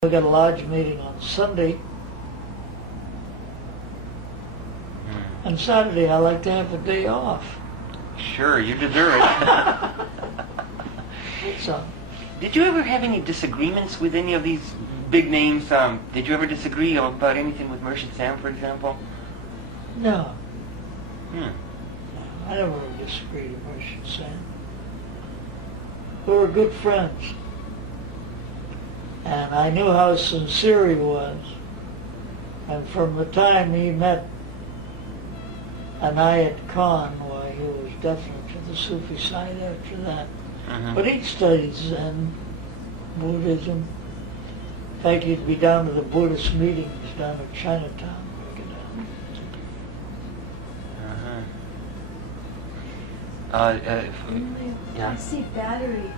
We got a lodge meeting on Sunday, and Saturday I like to have a day off. Sure, you deserve it. So, Did you ever have any disagreements with any of these big names? Did you ever disagree about anything with Merchant Sam, for example? no, Hmm. I never disagreed with Merchant Sam. We were good friends, and I knew how sincere he was. And from the time he met Anayat Khan, why he was definite to the Sufi side after that. Mm-hmm. But he'd studied Zen, Buddhism. In fact, he'd be down to the Buddhist meetings down at Chinatown. Yeah. I see battery.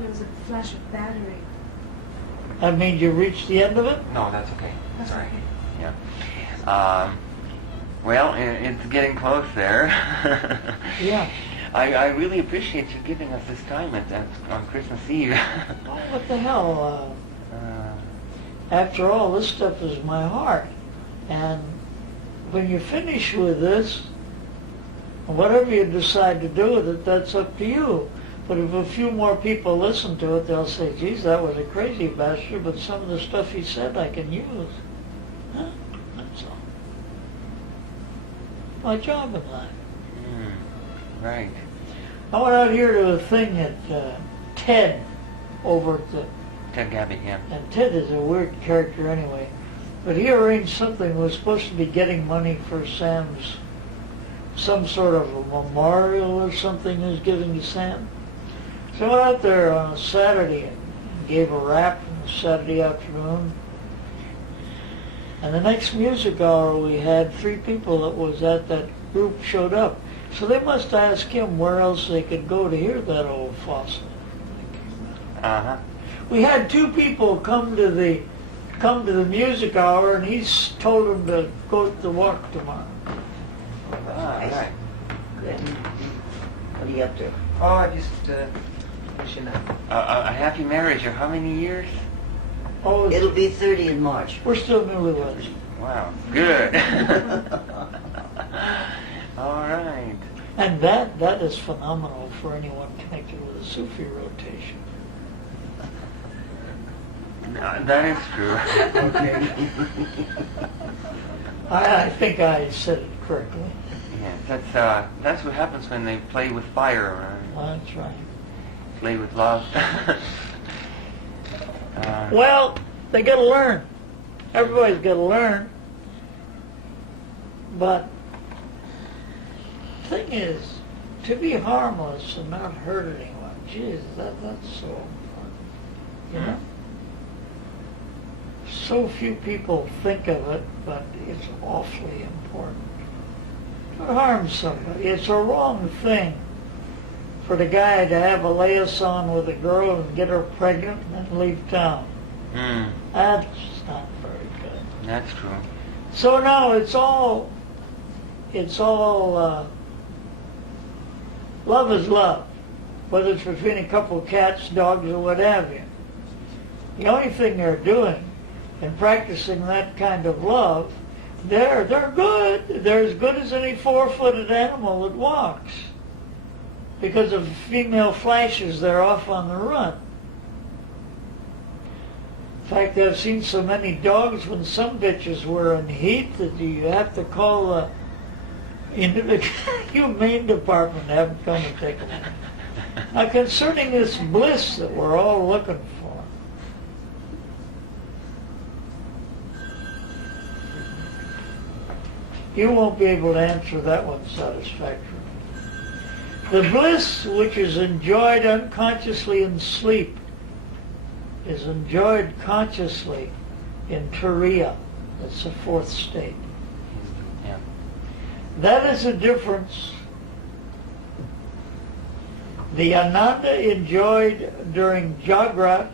There was a flash of battery. That means you reached the end of it? No, that's okay. That's Sorry. okay. Yeah. Well, it's getting close there. Yeah. I really appreciate you giving us this time on Christmas Eve. Oh, what the hell? After all, this stuff is my heart. And when you finish with this, whatever you decide to do with it, that's up to you. But if a few more people listen to it, they'll say, geez, that was a crazy bastard, but some of the stuff he said I can use. Huh? That's all. My job in life. Right. I went out here to a thing at TED over at the... Ted Gabby, yeah. And Ted is a weird character anyway. But he arranged something. Was supposed to be getting money for Sam's, some sort of a memorial or something he was giving to Sam. So I went out there on a Saturday and gave a rap on a Saturday afternoon. And the next music hour we had 3 people that was at that group showed up. So they must ask him where else they could go to hear that old fossil. Uh-huh. We had 2 people come to the music hour, and he's told them to go to the walk tomorrow. Right. Good. What are you up to? Oh, just Finishing up. a happy marriage of how many years? Oh, It'll be 30 in March. we're still newlyweds. Wow. Good. All right. And that is phenomenal for anyone connected with a Sufi rotation. That is true. I think I said it correctly. Yeah, that's what happens when they play with fire, That's right. play with love. Well, they got to learn. Everybody's got to learn. But the thing is, to be harmless and not hurt anyone, geez, that's so important. You know? So few people think of it, but it's awfully important. To harm somebody, it's a wrong thing for the guy to have a liaison with a girl and get her pregnant and then leave town. That's not very good. That's true. So now it's all love is love, whether it's between a couple of cats, dogs, or what have you. The only thing they're doing in practicing that kind of love, they're good. They're as good as any 4-footed animal that walks. Because if a female flashes, they're off on the run. In fact, I've seen so many dogs when some bitches were in heat that you have to call the humane department to have them come and take them. Now, concerning this bliss that we're all looking for, you won't be able to answer that one satisfactorily. The bliss which is enjoyed unconsciously in sleep is enjoyed consciously in Turiya. That's the 4th state. Yeah. That is a difference. The Ananda enjoyed during Jagrat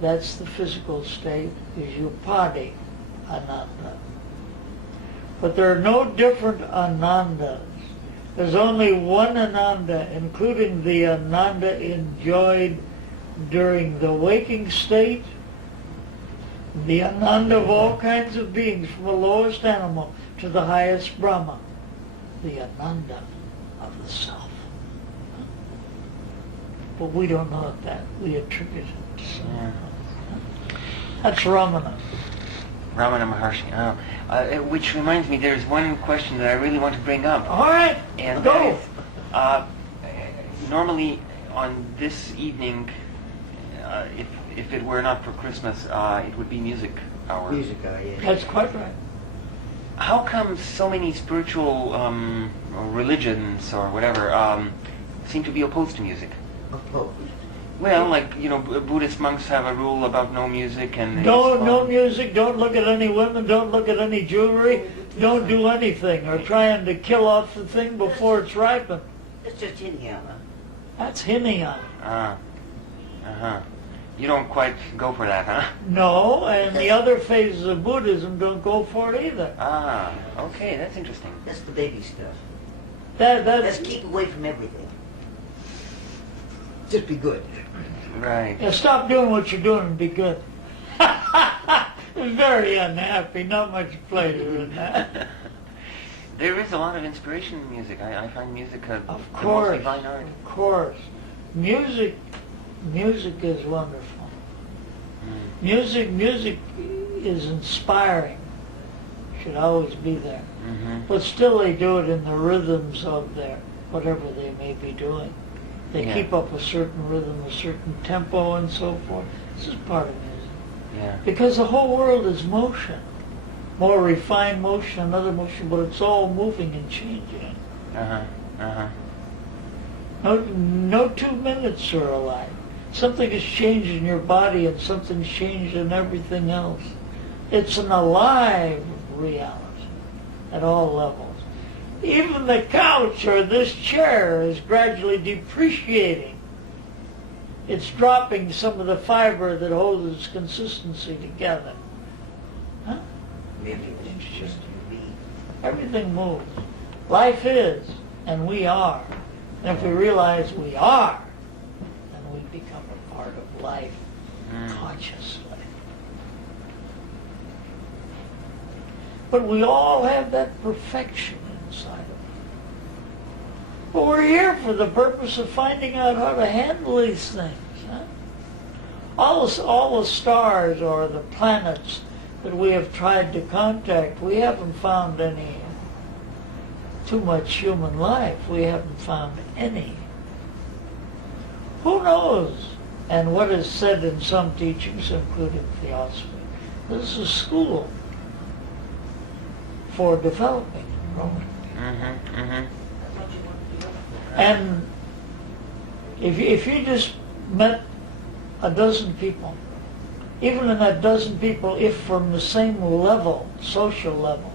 that's the physical state, is Upadi Ananda. But there are no different Anandas. There's only one Ananda, including the Ananda enjoyed during the waking state, the Ananda of all kinds of beings, from the lowest animal to the highest Brahma, the Ananda of the self. But we don't know that. We attribute it to someone else. That's Ramana. Ramana Maharshi. Which reminds me, there's one question that I really want to bring up. All right, And go. that is, normally on this evening, if it were not for Christmas, it would be music hour. Music, yeah. That's quite right. How come so many spiritual religions or whatever seem to be opposed to music? Opposed. Well, like, Buddhist monks have a rule about no music and... No music, don't look at any women, don't look at any jewelry, don't do anything, or trying to kill off the thing before it's ripened. It's just Hinayana. That's Hinayana. Uh-huh. You don't quite go for that, huh? No, and the other phases of Buddhism don't go for it either. Okay, that's interesting. That's the baby stuff. That's Let's keep away from everything. Just be good. Right. Yeah, stop doing what you're doing and be good. Very unhappy, not much pleasure in that. There is a lot of inspiration in music. I find music the Of most course, divine art. of course. Music is wonderful. Music is inspiring. Should always be there. Mm-hmm. But still they do it in the rhythms of their, whatever they may be doing. They Yeah. keep up a certain rhythm, a certain tempo and so forth. This is part of music. Yeah. Because the whole world is motion. More refined motion, another motion, but it's all moving and changing. No 2 minutes are alike. Something has changed in your body and something's changed in everything else. It's an alive reality at all levels. Even the couch or this chair is gradually depreciating. It's dropping some of the fiber that holds its consistency together. Huh? Maybe it's just me. Everything moves. Life is, and we are. And if we realize we are, then we become a part of life consciously. But we all have that perfection inside of us. But we're here for the purpose of finding out how to handle these things. Huh? All the stars or the planets that we have tried to contact, we haven't found any too much human life. We haven't found any. Who knows? And what is said in some teachings, including theosophy, this is a school for developing and growing. And if you just met a dozen people, even in that dozen people, if from the same level, social level,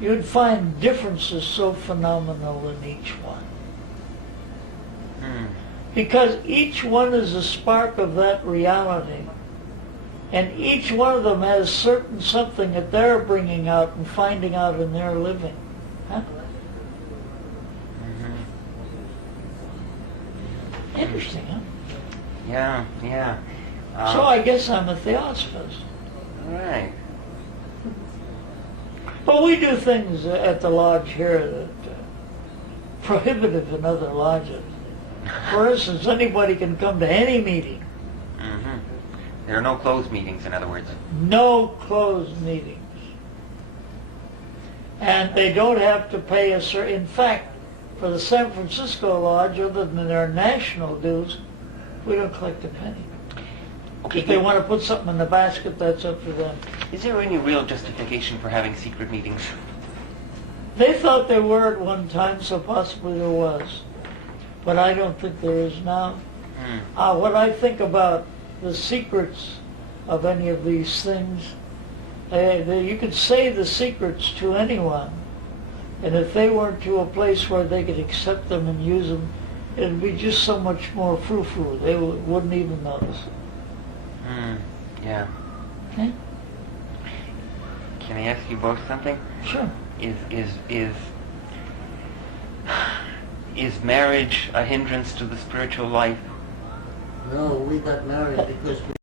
you'd find differences so phenomenal in each one. Because each one is a spark of that reality. And each one of them has certain something that they're bringing out and finding out in their living. Huh? Interesting, huh? Yeah. So I guess I'm a theosophist. Right. But we do things at the lodge here that prohibitive in other lodges. For instance, anybody can come to any meeting. There are no closed meetings, in other words. No closed meetings. And they don't have to pay a certain... In fact, for the San Francisco Lodge, other than their national dues, we don't collect a penny. Okay. If they want to put something in the basket, that's up to them. Is there any real justification for having secret meetings? They thought there were at one time, so possibly there was. But I don't think there is now. What I think about the secrets of any of these things, you could say the secrets to anyone, and if they weren't to a place where they could accept them and use them, it'd be just so much more frou-frou. They wouldn't even notice. Yeah. Okay? Can I ask you both something? Sure. Is marriage a hindrance to the spiritual life? No, we got married because we